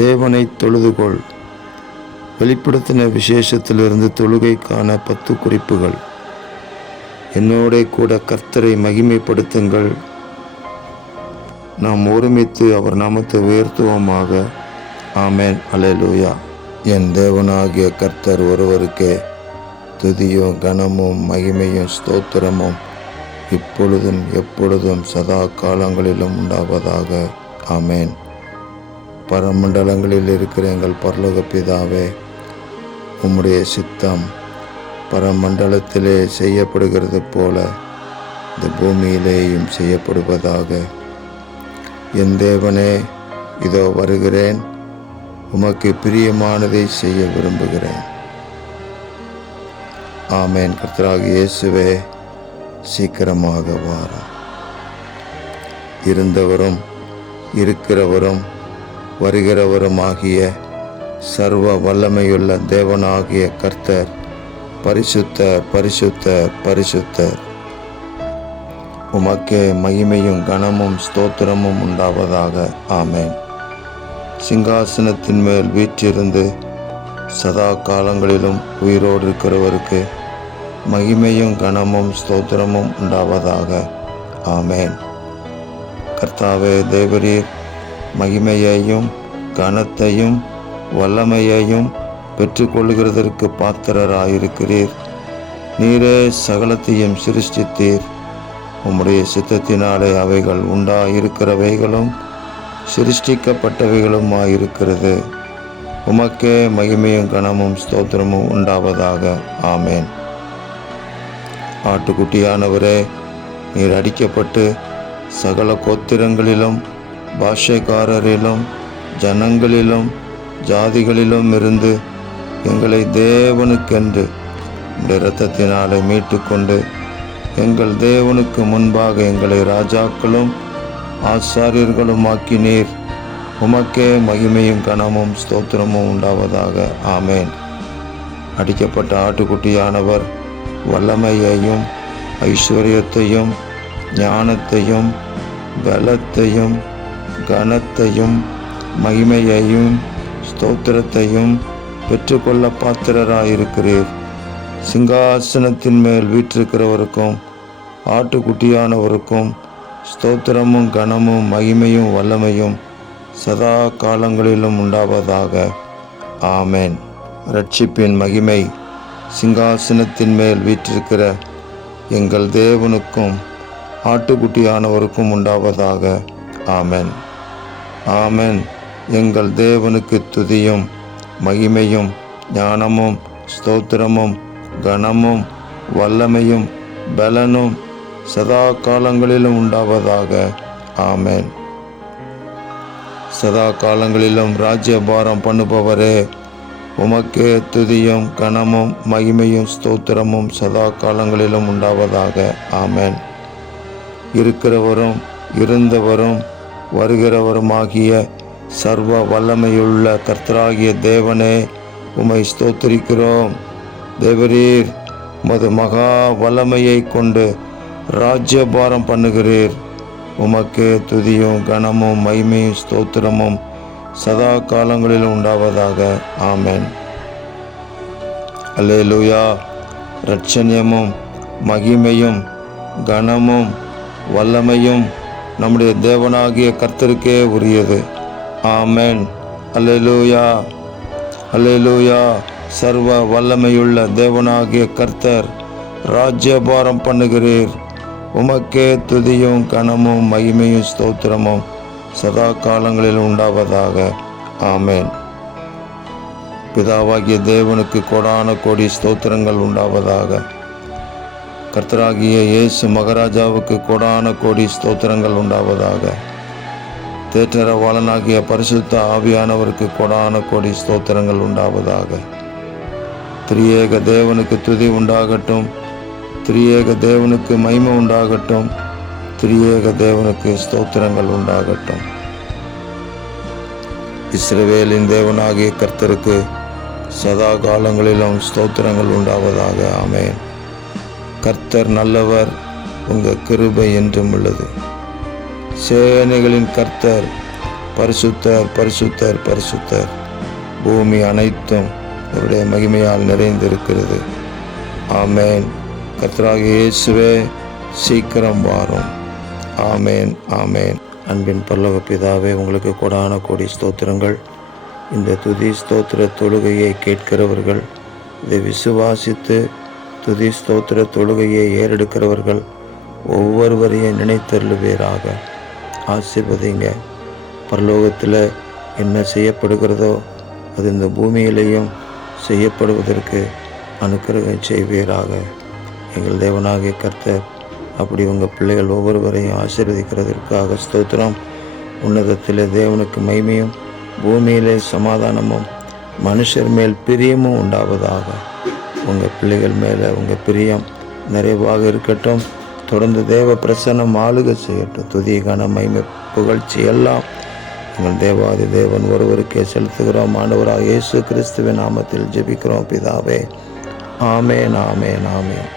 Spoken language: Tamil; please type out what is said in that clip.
தேவனை தொழுதுகொள். வெளிப்படுத்தின விசேஷத்திலிருந்து தொழுகைக்கான 10 குறிப்புகள். என்னோட கூட கர்த்தரை மகிமைப்படுத்துங்கள். நாம் ஒருமித்து அவர் நாமத்தை உயர்த்துவோமாக. ஆமேன். அல்லேலூயா. என் தேவனாகிய கர்த்தர் ஒருவருக்கே துதியும் கனமும் மகிமையும் ஸ்தோத்திரமும் இப்பொழுதும் எப்பொழுதும் சதா காலங்களிலும் உண்டாவதாக. ஆமேன். பரமண்டலங்களில் இருக்கிற எங்கள் பரலோக பிதாவே, உம்முடைய சித்தம் பரமண்டலத்திலே செய்யப்படுகிறது போல இந்த பூமியிலேயும் செய்யப்படுவதாக. என் தேவனே, இதோ வருகிறேன். உமக்கு பிரியமானதை செய்ய விரும்புகிறேன். ஆமேன். கர்த்தராகிய இயேசுவே, சீக்கிரமாக வாரும். இருந்தவரும் இருக்கிறவரும் வருகிறவரும் ஆகிய சர்வ வல்லமையுள்ள தேவனாகிய கர்த்தர் பரிசுத்தர், பரிசுத்தர், பரிசுத்தர். உமக்கே மகிமையும் கனமும் ஸ்தோத்திரமும் உண்டாவதாக. ஆமேன். சிங்காசனத்தின் மேல் வீற்றிருந்து சதா காலங்களிலும் உயிரோடு இருக்கிறவருக்கு மகிமையும் கனமும் ஸ்தோத்திரமும் உண்டாவதாக. ஆமேன். கர்த்தாவே, தேவரீர் மகிமையையும் கனத்தையும் வல்லமையையும் பெற்றுக்கொள்கிறதற்கு பாத்திரராயிருக்கிறீர். நீரே சகலத்தையும் சிருஷ்டித்தீர். உம்முடைய சித்தத்தினாலே அவைகள் உண்டாயிருக்கிறவைகளும் சிருஷ்டிக்கப்பட்டவைகளுமாயிருக்கிறது. உமக்கே மகிமையும் கனமும் ஸ்தோத்திரமும் உண்டாவதாக. ஆமேன். ஆட்டுக்குட்டியானவரே, நீர் அடிக்கப்பட்டு சகல கோத்திரங்களிலும் பாஷைக்காரரிலும் ஜனங்களிலும் ஜாதிகளிலும் இருந்து எங்களை தேவனுக்கென்று இந்த இரத்தத்தினாலே மீட்டு கொண்டு எங்கள் தேவனுக்கு முன்பாக எங்களை ராஜாக்களும் ஆசாரியர்களும் ஆக்கினீர். உமக்கே மகிமையும் கனமும் ஸ்தோத்திரமும் உண்டாவதாக. ஆமேன். அடிக்கப்பட்ட ஆட்டுக்குட்டியானவர் வல்லமையையும் ஐஸ்வர்யத்தையும் ஞானத்தையும் பலத்தையும் கனத்தையும் மகிமையையும் ஸ்தோத்திரத்தையும் பெற்றுக்கொள்ள பாத்திரராயிருக்கிறீர். சிங்காசனத்தின் மேல் வீற்றிருக்கிறவருக்கும் ஆட்டுக்குட்டியானவருக்கும் ஸ்தோத்திரமும் கனமும் மகிமையும் வல்லமையும் சதா காலங்களிலும் உண்டாவதாக. ஆமேன். இரட்சிப்பின் மகிமை சிங்காசனத்தின் மேல் வீற்றிருக்கிற எங்கள் தேவனுக்கும் ஆட்டுக்குட்டியானவருக்கும் உண்டாவதாக. ஆமேன். ஆமேன். எங்கள் தேவனுக்கு துதியும் மகிமையும் ஞானமும் ஸ்தோத்திரமும் கனமும் வல்லமையும் பலனும் சதா காலங்களிலும் உண்டாவதாக. ஆமேன். சதா காலங்களிலும் ராஜ்யபாரம் பண்ணுபவரே, உமக்கே துதியும் கனமும் மகிமையும் ஸ்தோத்திரமும் சதா காலங்களிலும் உண்டாவதாக. ஆமேன். இருக்கிறவரும் இருந்தவரும் வருகிறவருமாகிய சர்வ வல்லமையுள்ள கர்த்தராகிய தேவனே, உம்மை ஸ்தோத்திரிக்கிறோம். தேவரீர் உமது மகா வல்லமையை கொண்டு ராஜ்யபாரம் பண்ணுகிறீர். உமக்கே துதியும் கனமும் மகிமையும் ஸ்தோத்திரமும் சதா காலங்களிலும் உண்டாவதாக. ஆமேன். அல்லேலூயா. இரட்சணியமும் மகிமையும் கனமும் வல்லமையும் நம்முடைய தேவனாகிய கர்த்தருக்கே உரியது. ஆமேன். அல்லேலூயா. அல்லேலூயா. சர்வ வல்லமையுள்ள தேவனாகிய கர்த்தர் ராஜ்யபாரம் பண்ணுகிறீர். உமக்கே துதியும் கனமும் மகிமையும் ஸ்தோத்திரமும் சதா காலங்களில் உண்டாவதாக. ஆமேன். பிதாவாகிய தேவனுக்கு கோடான கோடி ஸ்தோத்திரங்கள் உண்டாவதாக. கர்த்தராகிய இயேசு மகாராஜாவுக்கு கோடான கோடி ஸ்தோத்திரங்கள் உண்டாவதாக. தேற்றரவாளனாகிய பரிசுத்த ஆவியானவருக்கு கோடான கோடி ஸ்தோத்திரங்கள் உண்டாவதாக. திரியேக தேவனுக்கு துதி உண்டாகட்டும். திரியேக தேவனுக்கு மகிமை உண்டாகட்டும். திரியேக தேவனுக்கு ஸ்தோத்திரங்கள் உண்டாகட்டும். இஸ்ரவேலின் தேவனாகிய கர்த்தருக்கு சதா காலங்களிலும் ஸ்தோத்திரங்கள் உண்டாவதாக. ஆமென். கர்த்தர் நல்லவர், உங்கள் கிருபை என்றும் உள்ளது. சேனைகளின் கர்த்தர் பரிசுத்தர் பரிசுத்தர் பரிசுத்தர். பூமி அனைத்தும் அவருடைய மகிமையால் நிறைந்திருக்கிறது. ஆமேன். கர்த்தராகிய இயேசுவே, சீக்கிரம் வாரும். ஆமேன் ஆமேன். அன்பின் பரலோக பிதாவே, உங்களுக்கு கொடான கோடி ஸ்தோத்திரங்கள். இந்த துதி ஸ்தோத்திர தொழுகையை கேட்கிறவர்கள், இதை விசுவாசித்து துதி ஸ்தோத்திர தொழுகையை ஏறெடுக்கிறவர்கள் ஒவ்வொருவரையும் நினைத்தருளுவீராக. ஆசீர்வதிங்க. பரலோகத்தில் என்ன செய்யப்படுகிறதோ அது இந்த பூமியிலையும் செய்யப்படுவதற்கு அனுக்கிரகம் செய்வீராக. எங்கள் தேவனாகிய கர்த்தர் அப்படி உங்கள் பிள்ளைகள் ஒவ்வொருவரையும் ஆசீர்வதிக்கிறதற்காக ஸ்தோத்திரம். உன்னதத்திலே தேவனுக்கு மகிமையும், பூமியிலே சமாதானமும், மனுஷர் மேல் பிரியமும் உண்டாவதாக. உங்கள் பிள்ளைகள் மேலே உங்கள் பிரியம் நிறைவாக இருக்கட்டும். தொடர்ந்து தேவ பிரசன்னம் ஆளுகை செய்யட்டும். துதி கன மகிமை புகழ்ச்சி எல்லாம் எங்கள் தேவாதி தேவன் ஒருவருக்கே செலுத்துகிறோம். ஆண்டவராக இயேசு கிறிஸ்துவின் நாமத்தில் ஜெபிக்கிறோம் பிதாவே. ஆமேன் ஆமேன் ஆமேன்.